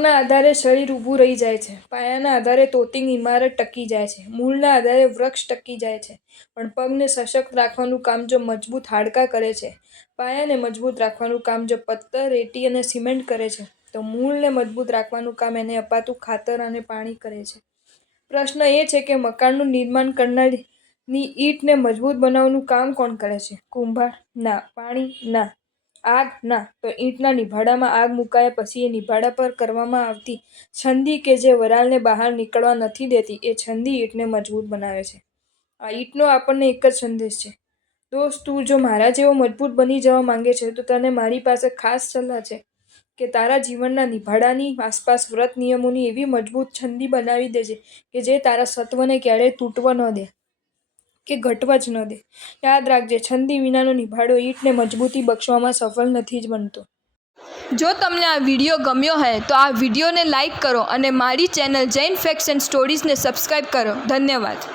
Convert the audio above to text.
પગના આધારે શરીર ઊભું રહી જાય છે, પાયાના આધારે તોતિંગ ઇમારત ટકી જાય છે, મૂળના આધારે વૃક્ષ ટકી જાય છે. પણ પગને સશક્ત રાખવાનું કામ જો મજબૂત હાડકાં કરે છે, પાયાને મજબૂત રાખવાનું કામ જો પથ્થર, રેતી અને સિમેન્ટ કરે છે, તો મૂળને મજબૂત રાખવાનું કામ એને અપાતું ખાતર અને પાણી કરે છે. પ્રશ્ન એ છે કે મકાનનું નિર્માણ કરનારની ઈંટને મજબૂત બનાવવાનું કામ કોણ કરે છે? કુંભાર? ના. પાણી? ના. આગ? ના. તો ઈંટના નિભાડામાં આગ મુકાયા પછી એ નિભાડા પર કરવામાં આવતી છંદી કે જે વરાળને બહાર નીકળવા નથી દેતી, એ છંદી ઈંટને મજબૂત બનાવે છે. આ ઈંટનો આપણને એક જ સંદેશ છે. દોસ્ત, તું જો મારા જેવો મજબૂત બની જવા માંગે છે તો તને મારી પાસે ખાસ સલાહ છે કે તારા જીવનના નિભાડાની આસપાસ વ્રત નિયમોની એવી મજબૂત છંદી બનાવી દેજે કે જે તારા સત્વને ક્યારેય તૂટવા ન દે કે ઘટવા જ ન દે. યાદ રાખજે, છંદી વિનાનો નિભાડો ઈંટને મજબૂતી બક્ષવામાં સફળ નથી જ બનતો. જો તમને આ વિડીયો ગમ્યો હોય તો આ વિડીયોને લાઈક કરો અને મારી ચેનલ જૈન ફેક્ટ્સ એન્ડ સ્ટોરીઝને સબસ્ક્રાઈબ કરો. ધન્યવાદ.